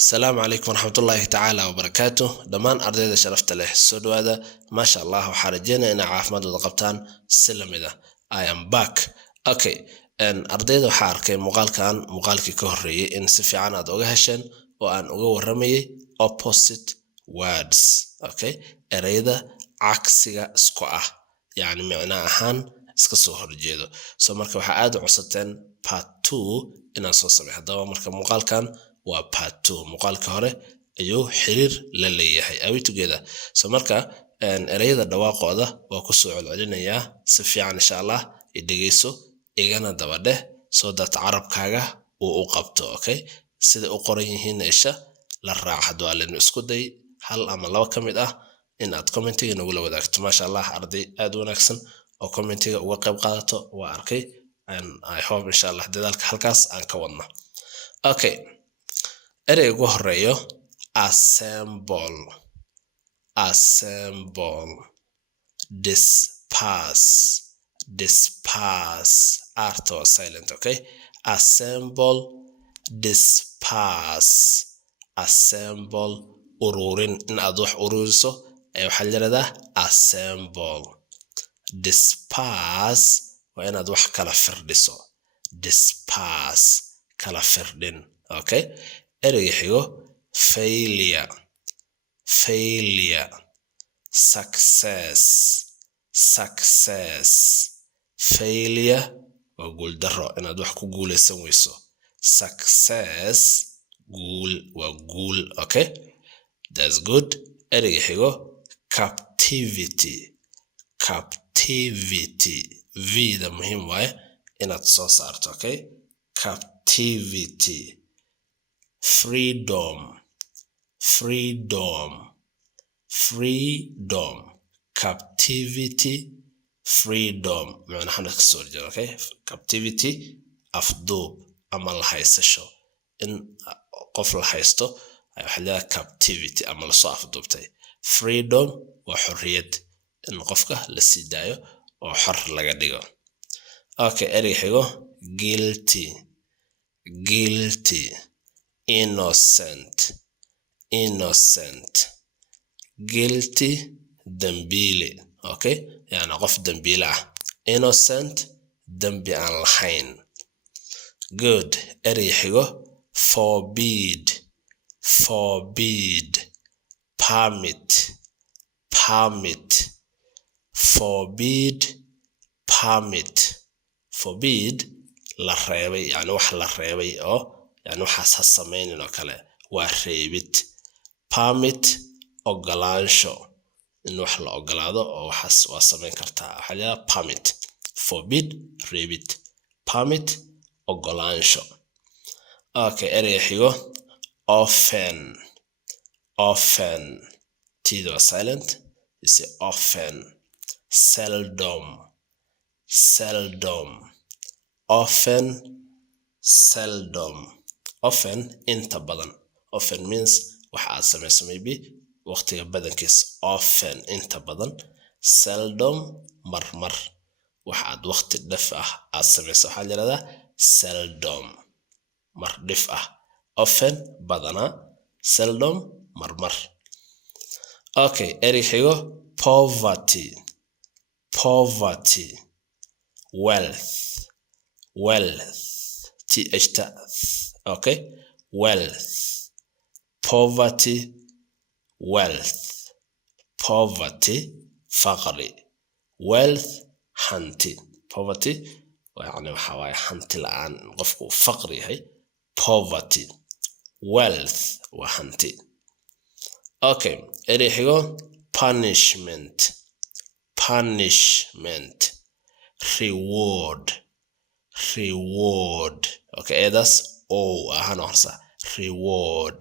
السلام عليكم ورحمة الله تعالى وبركاته دمان أرديدا شرفت له السودوادة ما شاء الله وحارجينا إن عافماد وضقبتان السلم إذا I am back okay أن أرديدا وحاركي مقالكي كهري إن سفيعان أدوغهشن وأن أغو رمي opposite words okay أريدا عكسيغا سكوة يعني معنى أهان اسكسو هرجيدو so مركا وحا عصتين part 2 إنا سوصبي هدوا مركا مقالكان waa part 2 muuqaalka hore ayuu xiriir la leeyahay are we together so marka erayada dhawaaqooda waa ku soo celcelinayaa si fiican insha Allah idageyso igana dabadhe soo dad carabkaaga uu u qabto okay sida u qoran yihiin isha la raaxdo alin isku day hal ama laba kamid ah in aad commentiga nagu la wadaagto ma sha Allah arday aad wanaagsan oo commentiga uga qayb qaadato waa arkay and I hope insha Allah dadaalka halkaas aan ka wadno okay ereygu horeeyo assemble disperse arto silent okay assemble ururin in aad wax ururiso waxa la yiraahdaa assemble disperse waa inaad wax kala firdhiso disperse kala firdhin okay ereyga xigo failure success failure waa guul daro inaad wax ku guuleysan weyso success guul waa guul okay that's good ereyga xigo captivity v da muhiim waaye inaad soo saarto okay captivity freedom captivity freedom macnaha ka soo jeedo okay captivity afduub ama la haysasho in qof la haysto waxa la captivity ama la soo afduubtay freedom waa xorriyad in qofka la sii daayo oo xor laga dhigo okay erey xigo guilty innocent guilty dambile okay yani qof dambile ah innocent dambi aan lahayn good erey xigo forbid permit forbid la reebay yani wax la reebay oo yani waxaas ha samaynin oo kale waa reebid permit ogolaansho in wax la ogolaado oo waxaas waa samayn kartaa waxa la permit forbid reebid permit ogolaansho okay erey xigo often tido silent is often seldom often inta badan often means waxa aad samayso maybe waqtiga badankiis often inta badan seldom marmar waxa aad waqti dhif ah aad samayso waxa la yiraahdaa seldom mar dhif ah often badana seldom marmar okay erey xigo poverty wealth okay wealth poverty faqri wealth hanti poverty يعني waxa way hanti la'aan qofku faqri yahay poverty wealth wa hanti okay erey xigo punishment reward okay that's all ahana horsa reward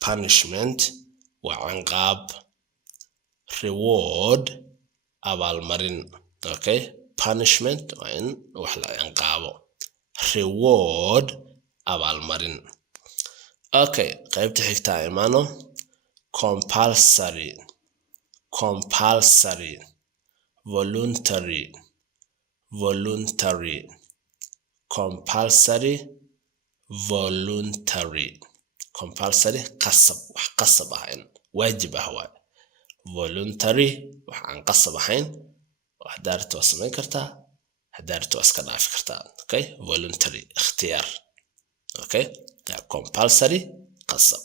punishment waa anqaab reward abaalmarin okay punishment waa in wax la anqaabo reward abaalmarin okay qaybta xigta imaano compulsory voluntary compulsory, voluntary. Compulsory qasab, wax qasab ahayn, waajib ah waay. Voluntary wax aan qasab ahayn, wax daarto waa samayn kartaa, hadaarto waa iska dhaafi kartaa. Okay, voluntary ikhtiyaar. Okay, yeah, compulsory qasab,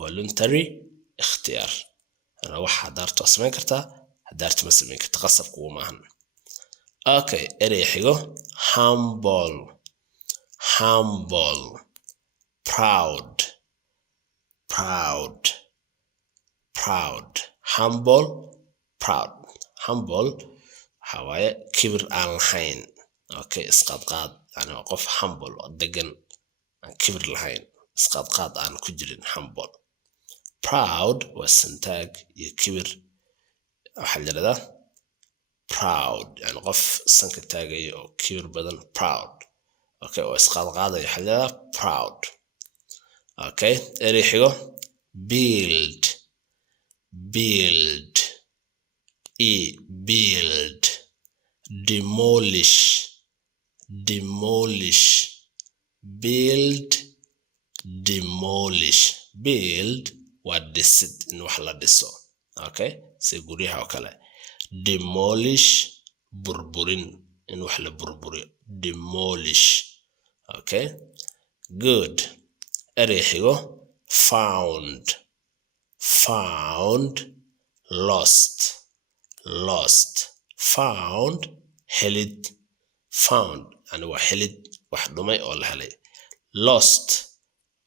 voluntary ikhtiyaar. Ana wax hadaarto waa samayn kartaa, hadaarto ma samayn karta, qasab kuwa maahan. Okay, erey xigo humble, humble, proud, proud, proud, humble, proud. Humble waxa waaye kibir aan lahayn. Okay, isqaadqaad, yani qof humble oo degan, aan kibir lahayn, isqaadqaad aan ku jirin, humble. Proud waa santaag iyo kibir, waxa la yiraahdaa proud, yani qof sanka taagaya oo kibir badan, proud. Okay, oo isqaadqaadaya, waxa la yiraahdaa proud. Okay, erey xigo build, build, build, demolish, demolish, build, demolish. Build waa dhisid, in wax la dhiso. Okay, si guryaha oo kale. Demolish, burburin, in wax la burburiyo, demolish. Okay, good. Erey xigo found, found, lost, lost, found, helid, found, yani waa helid, wax dhumay oo la helay. Lost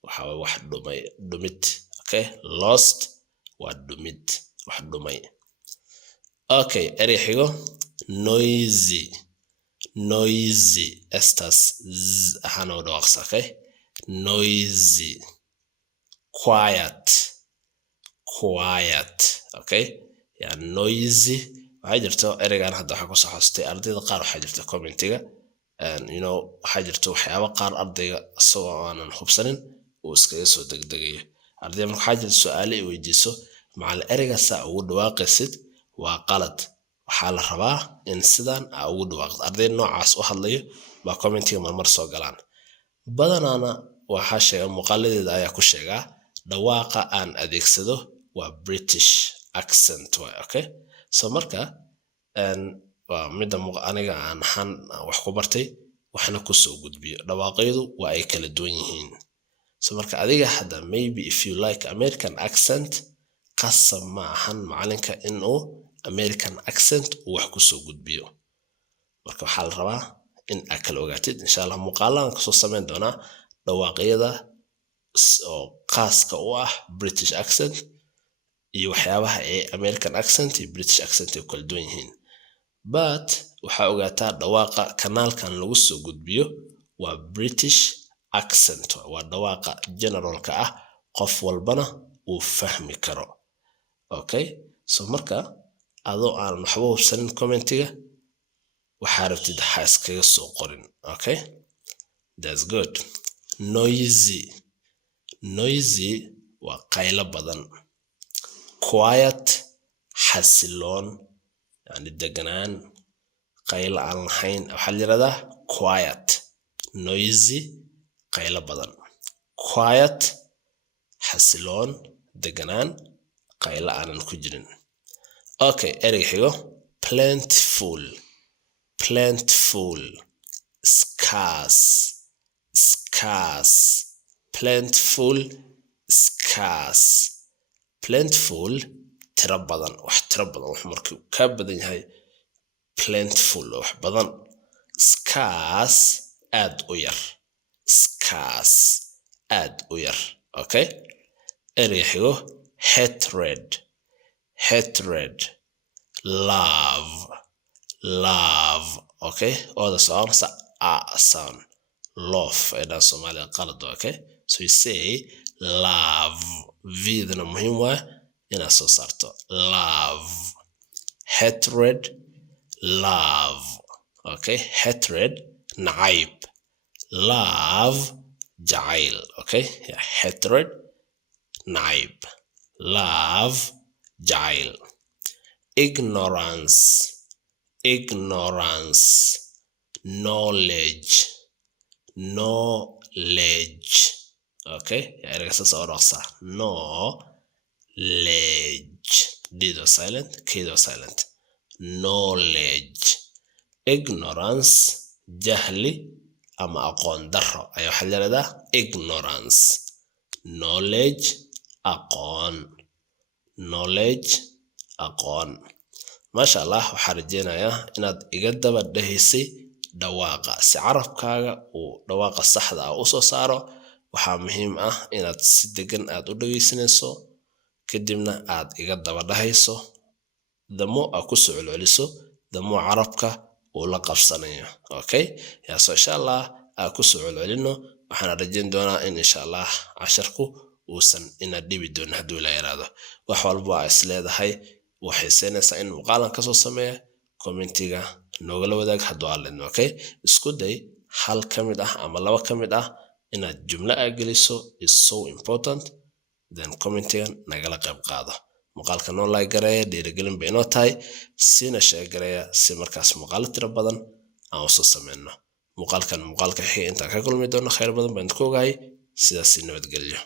waxa waa wax dhumay, dhumid. Okay, lost waa dhumid, wax dhumay. Okay, erey xigo noisy, noisy, estas ahaan oo dhawaaqsa. Okay, noisy, quiet, quiet. Okay, yeah, noisy waxaa jirto ereygan hadda waxaa ku soo xasuustay ardayda qaar, waxaa jirta commentiga, and you know waxaa jirta waxyaabo qaar ardayga isagoo aanan hubsanin uu iskaga soo degdegayo. Ardayda marka waxaa jirta su'aalo ay weydiiso, macallin ereyga saa ugu dhawaaqaysid waa qalad, waxaa la rabaa in sidan aa ugu dhawaaqdo. Arday noocaas u hadlayo baa commentiga marmar soo galaan. Badanaana waxaa sheega muuqaaladeeda ayaa ku sheegaa dhawaaqa aan adeegsado waa British accent waay. Okay, so marka waa midda aniga aan ahaan wax ku bartay, waxna ku soo gudbiyo. Dhawaaqyadu waa ay kala duwan yihiin. So marka adiga hadda maybe if you like American accent, qasab ma ahan macalinka inuu American accent uu wax ku soo gudbiyo. Marka waxaa la rabaa in aad kala ogaatid. Insha Allah muuqaalaan kasoo samayn doonaa dhawaaqyada oo khaaska u ah British accent iyo waxyaabaha ee American accent iyo British accent ay kala duwan yihiin. But waxaa ogaataa dhawaaqa kanaalkan lagu soo gudbiyo waa British accent, waa dhawaaqa generalka ah, qof walbana uu fahmi karo. Okay, so marka adoo aan waxba hubsanin commentiga, waxaa rabtid ha iskaga soo qorin. Okay, that's good. Noisy, noisy waa qaylo badan. Quiet, xasiloon, yani deganaan, qaylo aan lahayn, waxaa la yiraahdaa quiet. Noisy, qaylo badan. Quiet, xasiloon, deganaan, qaylo aanan ku jirin. Okay, erey xigo plentiful, plentiful, scarce, scarce, plentiful, scarce. Plentiful tira badan, wax tira badan, wax markuu ka badan yahay plentiful, wax badan. Scarce aad u yar, scarce aad u yar. Okay, erey xigo hatred, hatred, love, love. Okay, all the sounds are sound. Love in Somalia qalad. Okay, so you say love, vidna muhiim waa inaad soo saarto love. Hatred, love. Okay, hatred nacayb, love jacayl. Okay, yeah, hatred nacayb, love jacayl. Ignorance, ignorance, knowledge, knowledge. Okay, ereyga saas oo dhaqsa. Knowledge. Did was silent, kid was silent. Knowledge. Ignorance, jahli ama aqoon darro ayaa waxaa la yiraahdaa ignorance. Knowledge, aqoon. Knowledge, aqoon. Masha Allah, waxaan rajeynayaa inaad iga daba dhahaysay dhawaaqa si carabkaaga uu dhawaaqa saxda ah u soo saaro. waxaa muhiim ah inaad si degan aad u dhageysanayso kadibna aad iga daba dhahayso damo aad ku soo celceliso damo carabka uu la qabsanayo. Okay, yaa soo insha Allah aad ku soo celcelino. waxaan rajeyn doonaa in insha Allah casharku uusan ina dhibi doonin hadduu la yiraahdo. wax walba aad is leedahay waxay seenaysaa in muuqaalan ka soo sameeyo commentiga noogala wadaag hadduu aalin. Okay, isku day hal ka mid ah ama laba ka mid ah inaad jumla aad geliso is so important. then commentigan nagala qayb qaado. muuqaalka noo like gareeya dhiirigelin bay inoo tahay. sina share gareeya si markaas muuqaalo tiro badan aan u soo sameyno. muuqaalkan muuqaalka xiga intaan ka kulmi doono khayr badan baan ku ogahay. sidaas nabadgelyo.